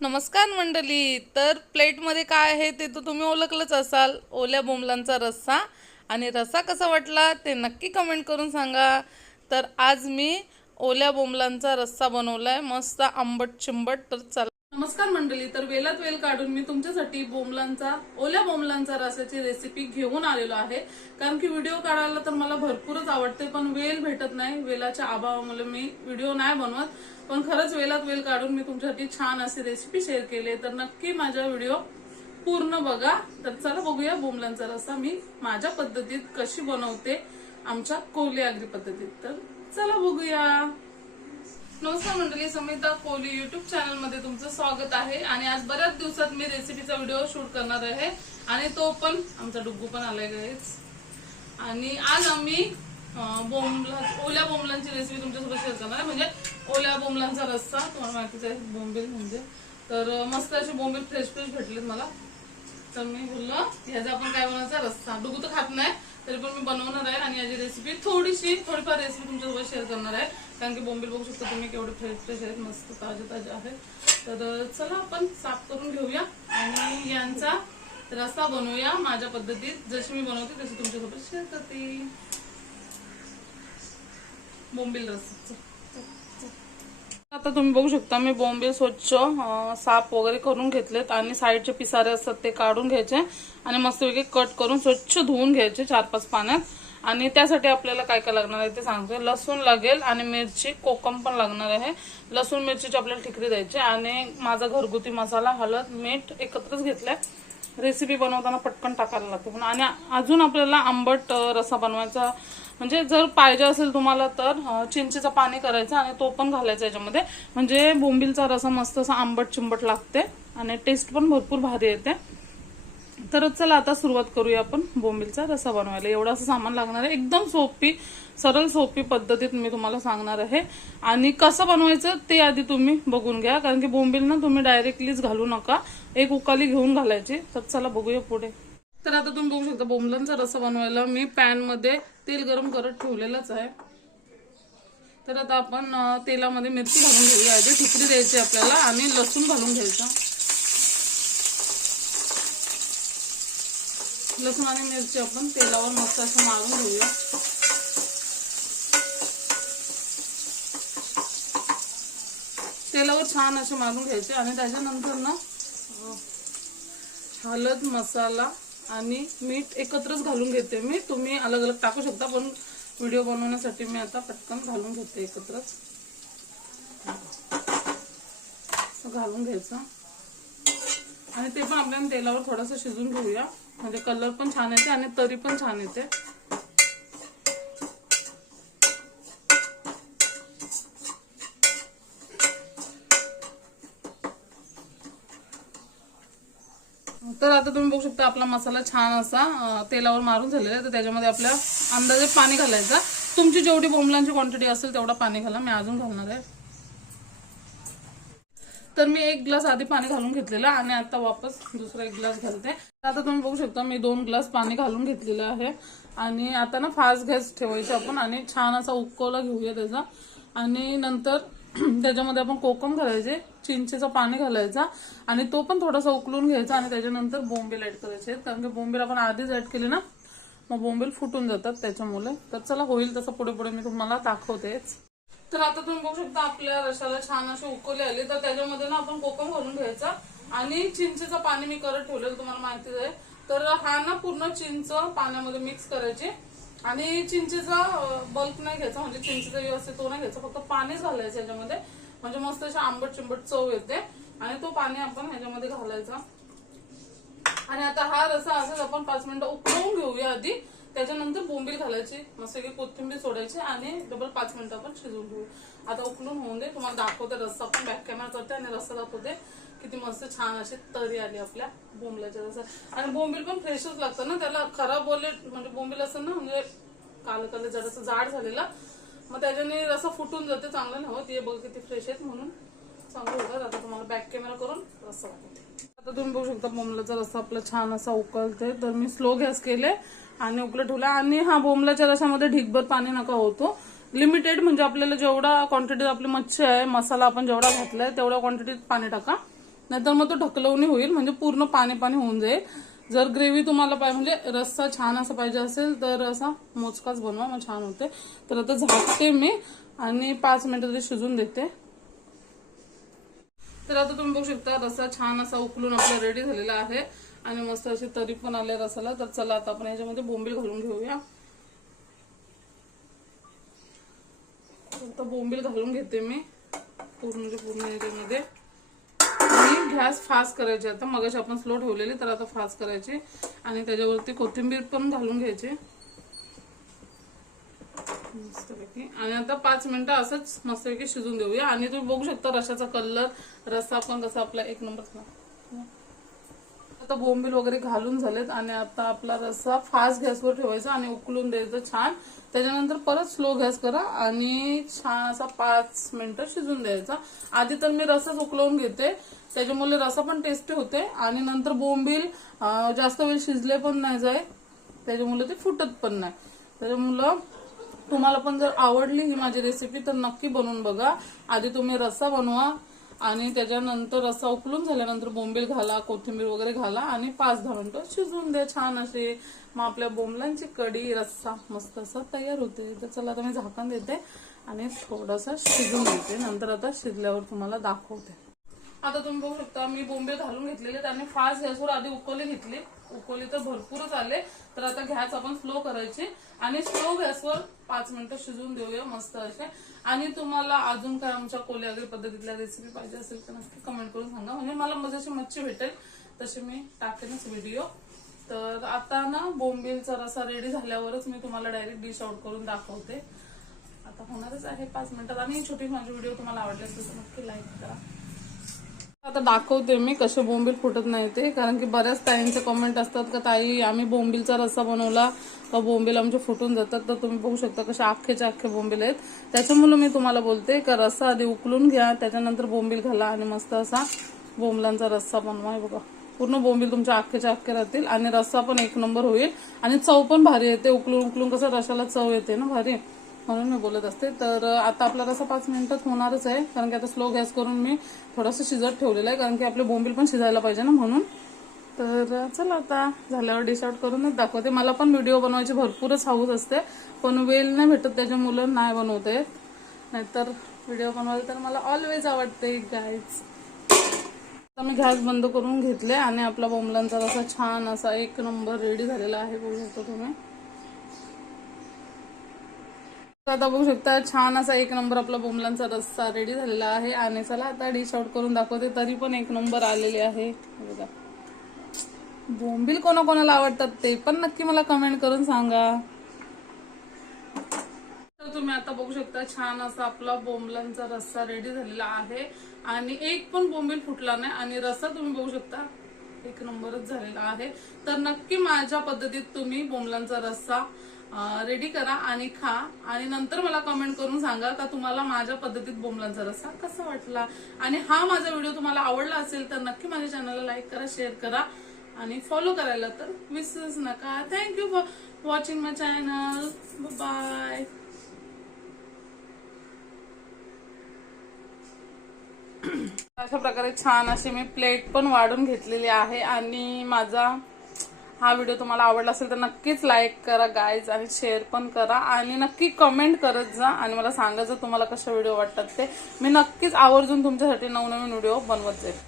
नमस्कार मंडळी. तर प्लेटमध्ये काय आहे ते तर तुम्ही ओळखलंच असाल. ओल्या बोंबलांचा रस्सा. आणि रस्सा कसा वाटला ते नक्की कमेंट करून सांगा. तर आज मी ओल्या बोंबलांचा रस्सा बनवला आहे मस्त आंबट चिंबट तर चला नमस्कार मंडळी तर वेलात वेल काढून मी तुमच्यासाठी बोंबलांचा ओल्या बोंबलांचा रसाची रेसिपी घेऊन आलेलो आहे. कारण की व्हिडिओ काढायला तर मला भरपूरच आवडते पण वेल भेटत नाही. वेलाच्या अभावामुळे मी व्हिडिओ नाही बनवत. पण खरंच वेलात वेल काढून मी तुमच्यासाठी छान अशी रेसिपी शेअर केली तर नक्की माझा व्हिडिओ पूर्ण बघा. तर चला बघूया बोंबलांचा रस्सा मी माझ्या पद्धतीत कशी बनवते आमच्या कोहली आगरी पद्धतीत. तर चला बघूया. नमस्कार मंडळी समिता कोहली युट्यूब चॅनलमध्ये तुमचं स्वागत आहे. आणि आज बऱ्याच दिवसात मी रेसिपीचा व्हिडिओ शूट करणार आहे. आणि तो पण आमचा डुग्गू पण आलाय गाईच आणि आज आम्ही बोंबला ओल्या बोंबलांची रेसिपी तुमच्यासोबत शेअर करणार आहे. म्हणजे ओल्या बोंबलांचा रस्सा तुम्हाला माहितीच आहे बोंबील म्हणजे. तर मस्त असे बोंबील फ्रेश फ्रेश भेटलेत मला. तर मी बोललो ह्याचा आपण काय बनवायचा? रस्सा. डुगू तर खात नाही. तरी पण मी बनवणार आहे आणि याची रेसिपी थोडीशी थोडीफार रेसिपी तुमच्यासोबत शेअर करणार आहे. कारण की बोंबील बघू शकता तुम्ही केवढे फ्रेश फ्रेश आहेत मस्त ताजे ताजे आहेत. तर चला आपण साफ करून घेऊया आणि यांचा रस्सा बनवूया माझ्या पद्धतीत. जशी मी बनवते तशी तुमच्यासोबत शेअर करते. बोंबील रस्सा. आता तुम्ही बघू शकता मी बोंबील स्वच्छ साप साफ वगैरे करून घेतलेत आणि साईडचे पिसारे असतात ते काढून घ्यायचे आणि मस्तपैकी कट करून स्वच्छ धुवून घ्यायचे चार पाच पाण्यात. आणि त्यासाठी आपल्याला काय काय लागणार आहे ते सांगते. लसूण लागेल आणि मिरची कोकम पण लागणार आहे. लसूण मिरचीची आपल्याला ठिकरी द्यायची आणि माझा घरगुती मसाला हळद मीठ एकत्रच घेतलाय. रेसिपी बनवताना पटकन टाकायला लागते. पण आणि अजून आपल्याला आंबट रसा रस्सा बनवायचा म्हणजे जर पाहिजे असेल तुम्हाला तर चिंचेचं पाणी करायचं आणि तो पण घालायचा याच्यामध्ये. म्हणजे बोंबीलचा रसा मस्त असा आंबट चिंबट लागते आणि टेस्ट पण भरपूर भारी येते. तर चला आता सुरुवात करूया आपण बोंबीलचा रसा बनवायला. एवढं असं सामान लागणार आहे. एकदम सोपी सरळ सोपी पद्धतीत मी तुम्हाला सांगणार आहे. आणि कसं बनवायचं ते आधी तुम्ही बघून घ्या. कारण की बोंबील ना तुम्ही डायरेक्टलीच घालू नका. एक उकाली घेऊन घालायची. तर चला बघूया पुढे. तर आता तुम्ही बघू शकता बोंबलांचा रसा बनवायला मी पॅनमध्ये तेल गरम करत ठेवलेलंच आहे. तर आता आपण तेलामध्ये मिरची घालून घेऊया. आधी ठिकरी द्यायची आपल्याला आणि लसूण घालून घ्यायचं. लसूण आणि मिरची आपण तेलावर मस्त असं मारून घेऊया. तेलावर छान असे मारून घ्यायचे आणि त्याच्यानंतर ना हळद मसाला आणि मीठ एकत्रच घालून घेते मी. तुम्ही अलग अलग टाकू शकता पण व्हिडिओ बनवण्यासाठी मी आता पटकन घालून घेते एकत्रच. घालून घ्यायचं. आणि ते पण आपल्याला तेलावर थोडंसं शिजून घेऊया. म्हणजे कलर पण छान येते आणि तरी पण छान येते. तर आता तुम्ही बघू शकता आपला मसाला छान असा तेलावर मारून झालेला आहे. तर त्याच्यामध्ये आपल्या अंदाजे पाणी घालायचं. तुमची जेवढी बोंबलांची क्वांटिटी असेल तेवढा पाणी घाला. मी अजून घालणार आहे. तर मी एक ग्लास आधी पाणी घालून घेतलेलं आणि आता वापस दुसरा एक ग्लास घालते. आता तुम्ही बघू शकता मी दोन ग्लास पाणी घालून घेतलेलं आहे. आणि आता ना फास्ट गॅस ठेवायचा आपण आणि छान असा उकवला घेऊया त्याचा. आणि नंतर त्याच्यामध्ये आपण कोकम घालायचे. चिंचेचं पाणी घालायचा आणि तो पण थोडासा उकलून घ्यायचा आणि त्याच्यानंतर बोंबील ऍड करायचे. कारण की बोंबील आपण आधीच ऍड केले ना मग बोंबील फुटून जातात त्याच्यामुळे. तर चला होईल तसं पुढे पुढे मी तुम्हाला दाखवतेच. तर आता तुम्ही बघू शकता आपल्या रशाला छान असे उकली आले. तर त्याच्यामध्ये ना आपण कोकम घालून घ्यायचा आणि चिंचेचं पाणी मी करत ठेवलेलं तुम्हाला माहितीच आहे. तर हा ना पूर्ण चिंच पाण्यामध्ये मिक्स करायचे. आणि चिंचेचा बल्क नाही घ्यायचा म्हणजे चिंचेचा व्यवस्थित तो नाही घ्यायचा. फक्त पाणीच घालायचं याच्यामध्ये. म्हणजे मस्त अशी आंबट चिंबट चव येते. आणि तो पाणी आपण ह्याच्यामध्ये घालायचा. आणि आता हा रसा असाच आपण पाच मिनिटं उकळवून घेऊया आधी. त्याच्यानंतर बोंबील घालायची मस्त की कोथिंबीर सोडायची आणि डबल पाच मिनिटं आपण शिजवून घेऊ. आता उकळून होऊन दे तुम्हाला दाखवते रस्सा पण बॅक कॅमेरा करते आणि रस्सा दाखवते. किती मस्त छान अशी तरी आली आपल्या बोंबल्याच्या रसा आणि बोंबील पण फ्रेशच लागतं ना त्याला खराब बोलले म्हणजे बोंबील असं ना म्हणजे काल काल जरासं जाड झालेलं. मग त्याच्याने रसा फुटून जाते चांगलं नाही होत. हे बघ किती फ्रेश आहेत म्हणून. चांगलं होतात. आता तुम्हाला बॅक कॅमेरा करून रस्सा आता तुम्ही बघू शकता बोंबलाचा रस्सा आपला छान असा उकळते तर मी स्लो गॅस केले आणि उकळत ठेवला. आणि हा बोमलाच्या रसामध्ये ढिगभर पाणी नका होतो लिमिटेड म्हणजे आपल्याला जेवढा क्वांटिटीत आपली मच्छी आहे मसाला आपण जेवढा घातलाय तेवढ्या क्वांटिटीत पाणी टाका. नाहीतर मग तो ढकलवणी होईल. म्हणजे पूर्ण पाणी पाणी होऊन जाईल. जर ग्रेव्ही तुम्हाला पाहिजे म्हणजे रस्सा छान असा पाहिजे असेल तर असा मोजकाच बनवा मग छान होते. तर आता झाकते मी आणि पाच मिनिटं तरी शिजून देते. तर आता तुम्ही बघू शकता रस्सा छान असा उकलून आपला रेडी झालेला आहे. आणि मस्त अशी तरी पण आले रसाला तर चला आता आपण याच्यामध्ये बोंबील घालून घेऊया. बोंबील घालून घेते मी पूर्ण म्हणजे पूर्ण याच्यामध्ये. गॅस फास्ट करायची. आता मगाशी आपण स्लो ठेवलेली तर आता फास्ट करायची. आणि त्याच्यावरती कोथिंबीर पण घालून घ्यायची. मस्तपैकी. आणि आता पाच मिनिटं असंच मस्तपैकी शिजून देऊया. आणि तुम्ही बघू शकता रशाचा कलर रस्सा पण कसा आपला एक नंबर. आता बोंबील वगैरे घालून झालेत आणि आता आपला रस्सा फास्ट गॅसवर ठेवायचा आणि उकलून द्यायचं छान. त्याच्यानंतर परत स्लो गॅस करा आणि छान असा पाच मिनिटं शिजून द्यायचा. आधी तर मी रसाच उकलवून घेते. त्याच्यामुळे रसा पण टेस्टी होते आणि नंतर बोंबील जास्त वेळ शिजले पण नाही जाय. त्याच्यामुळे ते फुटत पण नाही. त्याच्यामुळं तुम्हाला पण जर आवडली ही माझी रेसिपी तर नक्की बनवून बघा. आधी तुम्ही रस्सा बनवा. आणि त्याच्यानंतर रस्सा उकलून झाल्यानंतर बोंबील घाला कोथिंबीर वगैरे घाला आणि पाच दहा मिनिटं शिजवून द्या. छान असे मग आपल्या बोंबलांची कढी रस्सा मस्त असा तयार होते. तर चला आता मी झाकण देते आणि थोडासा शिजून देते नंतर आता शिजल्यावर तुम्हाला दाखवते. आता तुम्ही बघू शकता मी बोंबे घालून घेतलेले त्याने फास्ट गॅसवर आधी उकोले घेतली. उकोले तर भरपूरच आले. तर आता गॅस आपण स्लो करायची. आणि स्लो गॅसवर पाच मिनिटं शिजवून देऊया मस्त असे. आणि तुम्हाला अजून काय आमच्या कोल्यागरी पद्धतीतल्या रेसिपी पाहिजे असेल तर नक्की कमेंट करून सांगा. म्हणजे मला मजाची मच्छी भेटेल तशी मी टाकेनच व्हिडिओ तर आता ना बोंबीलचा रसा रेडी झाल्यावरच मी तुम्हाला डायरेक्ट डिश आउट करून दाखवते. आता होणारच आहे पाच मिनिटात आणि छोटी माझी व्हिडिओ तुम्हाला आवडली असेल तर नक्की लाईक करा. आता दाखवते मी कसे बोंबील फुटत नाही ते. कारण की बऱ्याच ताईंचे कमेंट असतात का ताई आम्ही बोंबीलचा रस्सा बनवला का बोंबील आमचे फुटून जातात. तर तुम्ही बघू शकता कसे अख्खेचे अख्खे बोंबील आहेत. त्याच्यामुळे मी तुम्हाला बोलते का रस्सा आधी उकलून घ्या त्याच्यानंतर बोंबील घाला आणि मस्त असा बोंबलांचा रस्सा बनवा. हे बघा पूर्ण बोंबील तुमच्या अख्खेच्या अख्खे राहतील आणि रस्सा पण एक नंबर होईल. आणि चव पण भारी येते उकलून उकलून कसं रशाला चव येते ना भारी. म्हणून मी बोलत असते. तर आता आपला रसा पाच मिनिटात होणारच आहे. कारण की आता स्लो गॅस करून मी थोडंसं शिजत ठेवलेलं आहे. कारण की आपले बोंबील पण शिजायला पाहिजे ना म्हणून. तर चला आता झाल्यावर डिश आउट करूनच दाखवते. मला पण व्हिडिओ बनवायची भरपूरच हाऊस असते. पण वेळ नाही भेटत त्याच्या मुलं नाही बनवत. आहेत नाहीतर व्हिडिओ बनवायला तर मला ऑलवेज आवडते गाईज आता मी गॅस बंद करून घेतले आणि आपला बोंबलांचा रसा छान असा एक नंबर रेडी झालेला आहे. बघू शकतो तुम्ही तर आता बघू शकता छान असा एक नंबर आपला बोंबलांचा रस्सा रेडी झालेला आहे. आणि चला आता डिश आउट करून दाखवते तरी पण एक नंबर आलेले आहे. बघा. बोंबील कोणाकोणाला आवडतात ते पण नक्की मला कमेंट करून सांगा. तर तुम्ही आता बघू शकता छान असा आपला बोंबलांचा रस्सा रेडी झालेला आहे. आणि एक पण बोंबील फुटला नाही. आणि रस्सा तुम्ही बघू शकता एक नंबरच झालेला आहे. तर नक्की माझ्या पद्धतीत तुम्ही बोंबलांचा रस्सा रेडी करा आणि खा. आणि नंतर मला कमेंट करून सांगा का तुम्हाला माझ्या पद्धतीत बोमलांचा रस्सा कसा वाटला? आणि हा माझा व्हिडिओ तुम्हाला आवडला असेल तर नक्की माझ्या चॅनलला लाईक करा शेअर करा. आणि फॉलो करायला तर विसरूच नका. Thank you for watching my channel bye अशा प्रकारे छान अशी मी प्लेट पण वाढून घेतलेली आहे आणि माझा हा व्हिडिओ तुम्हाला आवडला असेल तर नक्कीच लाईक करा गाईज आणि शेअर पण करा. आणि नक्की कमेंट करत जा आणि मला सांगा जर तुम्हाला कशा व्हिडिओ वाटतात ते. मी नक्कीच आवर्जून तुमच्यासाठी नवनवीन व्हिडिओ बनवत जाईल.